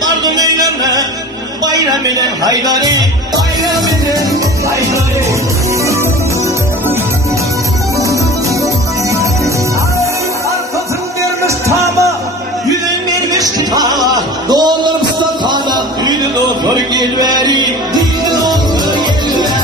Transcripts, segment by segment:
pardon eyleme, bayram ile haydari, bayram ile haydari. Arkasın vermiş tama, Yüzün vermiş kitaba, doğulur statana, yüzü doktor gel veri, yüzü doktor gel veri.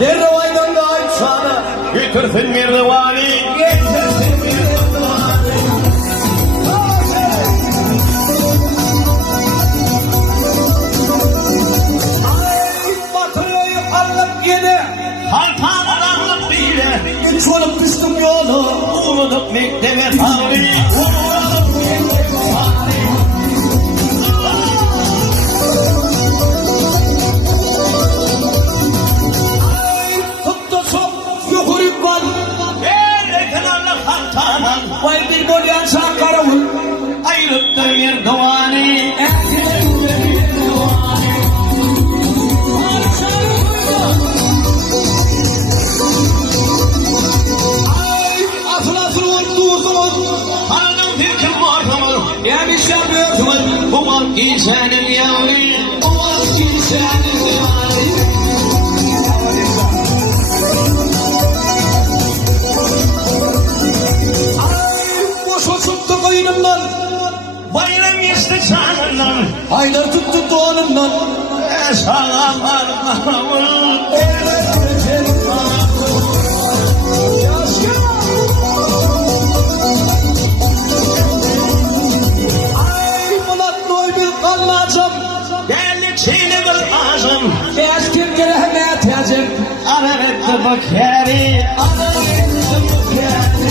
Dervaydan da açana, Getirsin merdivani, getirsin merdivani. batırıyı alıp yine, Haltanı alıp bile, üç olup düştüm yolu, unutup mektebe tavri, unutup mektebe tavri. tuttu çok yuhurip var, Kenarlı haltanın, vay bir golyan şakarımın, ayırıp da merdivani. asıl vurduğumuz, Tanıdım fikrim ortamı, yani şampiyon, bu vakti senin yavri, bu vakti senin yavri. boşa çıktı koynumdan, Bayram işte canından, Haydar tuttu doğanımdan, sağlam armağanım. Mulat noy bir kalmacım, Geldik seni bir ağzım, beştim gerehmet yazım, arabetti bakeri, arabetti bakeri.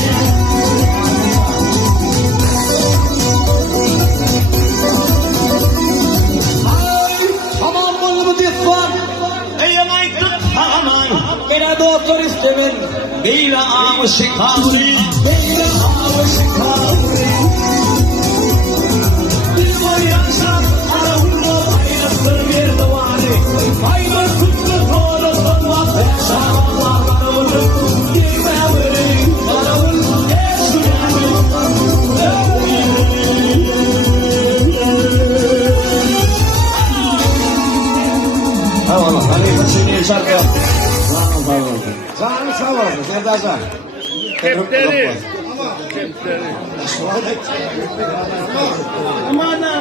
tamam bunu ditvan, Eylemay tut tamam, bana doktor istemin, beyle ağımı şikavri, beyler ağabeşik kavri, bir boy yansam, aramda bayraktır bir duvarı. Haydar tuttu doğru tutmaz, sağlam armağanım. Girme vereyim, aramın tamam, hadi şimdi şarkı yap. Canım sağ olsun, Serdar Can. Kepleri. Kepleri. Aman ha.